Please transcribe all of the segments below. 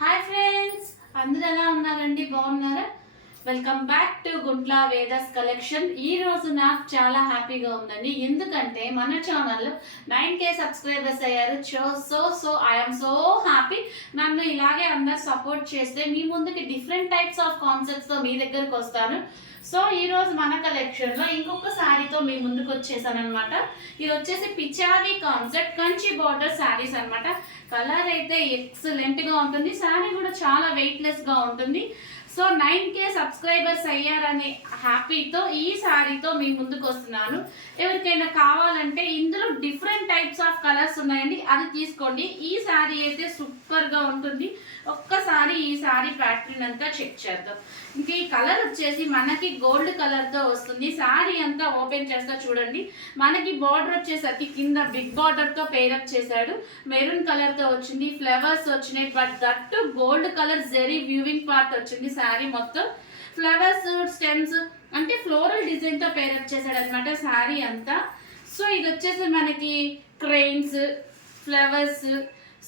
Hi friends, అందరూ ఎలా ఉన్నారండి? బాగున్నారా? Welcome back to Guntla Vedas collection. ఈ రోజు నాకు చాలా హ్యాపీగా ఉందండి, ఎందుకంటే మన ఛానల్లో 9K సబ్స్క్రైబర్స్ అయ్యారు. So I'm so happy. నన్ను ఇలాగే అందరు సపోర్ట్ చేస్తే మీ ముందుకి డిఫరెంట్ టైప్స్ ఆఫ్ కాన్సెప్ట్స్తో మీ దగ్గరకు వస్తాను. సో ఈరోజు మన కలెక్షన్లో ఇంకొక శారీతో మీ ముందుకు వచ్చేసాను అనమాట. ఇది వచ్చేసి పిచావి కాన్సెప్ట్ కంచి బార్డర్ శారీస్ అనమాట. కలర్ అయితే ఎక్సలెంట్గా ఉంటుంది, శారీ కూడా చాలా వెయిట్లెస్గా ఉంటుంది. సో 9K సబ్స్క్రైబర్స్ అయ్యారనే హ్యాపీతో ఈ శారీతో మీ ముందుకు వస్తున్నాను. ఎవరికైనా కావాలంటే ఇందులో డిఫరెంట్ టైప్స్ ఆఫ్ కలర్స్ ఉన్నాయండి, అది తీసుకోండి. ఈ శారీ అయితే సూపర్గా ఉంటుంది. ఒక్కసారి ఈ శారీ ప్యాటర్న్ అంతా చెక్ చేద్దాం. ఇంక ఈ కలర్ వచ్చేసి మనకి గోల్డ్ కలర్తో వస్తుంది. శారీ అంతా ఓపెన్ చేస్తా చూడండి. మనకి బార్డర్ వచ్చేసరికి కింద బిగ్ బార్డర్తో పేరప్ చేశాడు. మెరూన్ కలర్తో వచ్చింది, ఫ్లవర్స్ వచ్చినాయి, but that gold colour zari weaving part వచ్చింది. శారీ మొత్తం ఫ్లవర్స్ స్టెమ్స్ అంటే ఫ్లోరల్ డిజైన్తో పేరప్ చేశాడు అనమాట శారీ అంతా. సో ఇది వచ్చేసి మనకి cranes, flowers,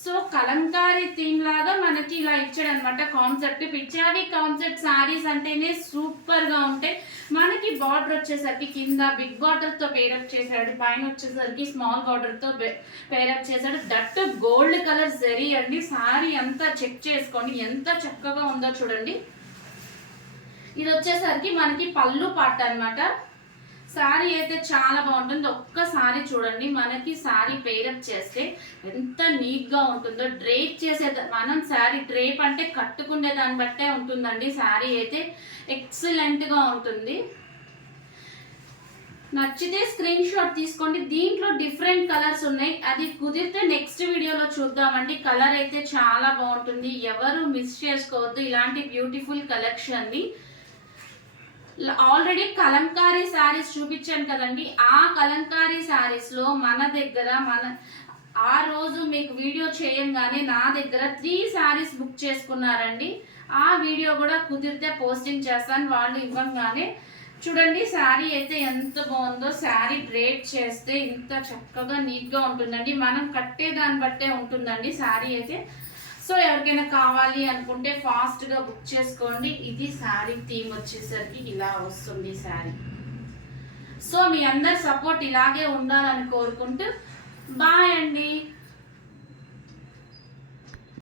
so Kalamkari theme లాగా మనకి ఇలా ఇచ్చాడు అనమాట కాన్సెప్ట్. పిచావి కాన్సెప్ట్ శారీస్ అంటేనే సూపర్గా ఉంటాయి. మనకి బార్డర్ వచ్చేసరికి కింద బిగ్ బార్డర్తో పేరప్ చేశాడు, పైన వచ్చేసరికి స్మాల్ బార్డర్తో పేరప్ చేశాడు. దట్ గోల్డ్ కలర్ జరీ అండి. శారీ అంతా చెక్ చేసుకోండి ఎంత చక్కగా ఉందో చూడండి. ఇది వచ్చేసరికి మనకి పళ్ళు పాట అనమాట. శారీ అయితే చాలా బాగుంటుంది. ఒక్కసారి చూడండి, మనకి శారీ పేరప్ చేస్తే ఎంత నీట్గా ఉంటుందో. డ్రేప్ చేసే మనం శారీ డ్రేప్ అంటే కట్టుకునే దాన్ని బట్టే ఉంటుందండి. శారీ అయితే ఎక్సలెంట్గా ఉంటుంది. నచ్చితే స్క్రీన్ షాట్ తీసుకోండి. దీంట్లో డిఫరెంట్ కలర్స్ ఉన్నాయి, అది కుదిరితే నెక్స్ట్ వీడియోలో చూద్దామండి. కలర్ అయితే చాలా బాగుంటుంది, ఎవరు మిస్ చేసుకోవద్దు. ఇలాంటి బ్యూటిఫుల్ కలెక్షన్ని ఆల్రెడీ కలంకారీ శారీస్ చూపించాను కదండి. ఆ కలంకారీ శారీస్లో మన దగ్గర ఆ రోజు మీకు వీడియో చేయంగానే నా దగ్గర 3 శారీస్ బుక్ చేసుకున్నారండి. ఆ వీడియో కూడా కుదిరితే పోస్టింగ్ చేస్తాను వాళ్ళు ఇవ్వగానే. చూడండి శారీ అయితే ఎంత బాగుందో. శారీ డ్రేప్ చేస్తే ఇంత చక్కగా నీట్గా ఉంటుందండి. మనం కట్టే దాన్ని బట్టే ఉంటుందండి శారీ అయితే. సో ఎవరికైనా కావాలి అనుకుంటే ఫాస్ట్గా బుక్ చేసుకోండి. ఇది శారీ థీమ్ వచ్చేసరికి ఇలా వస్తుంది శారీ. సో మీ అందరి సపోర్ట్ ఇలాగే ఉండాలని కోరుకుంటూ బాయ్ అండి.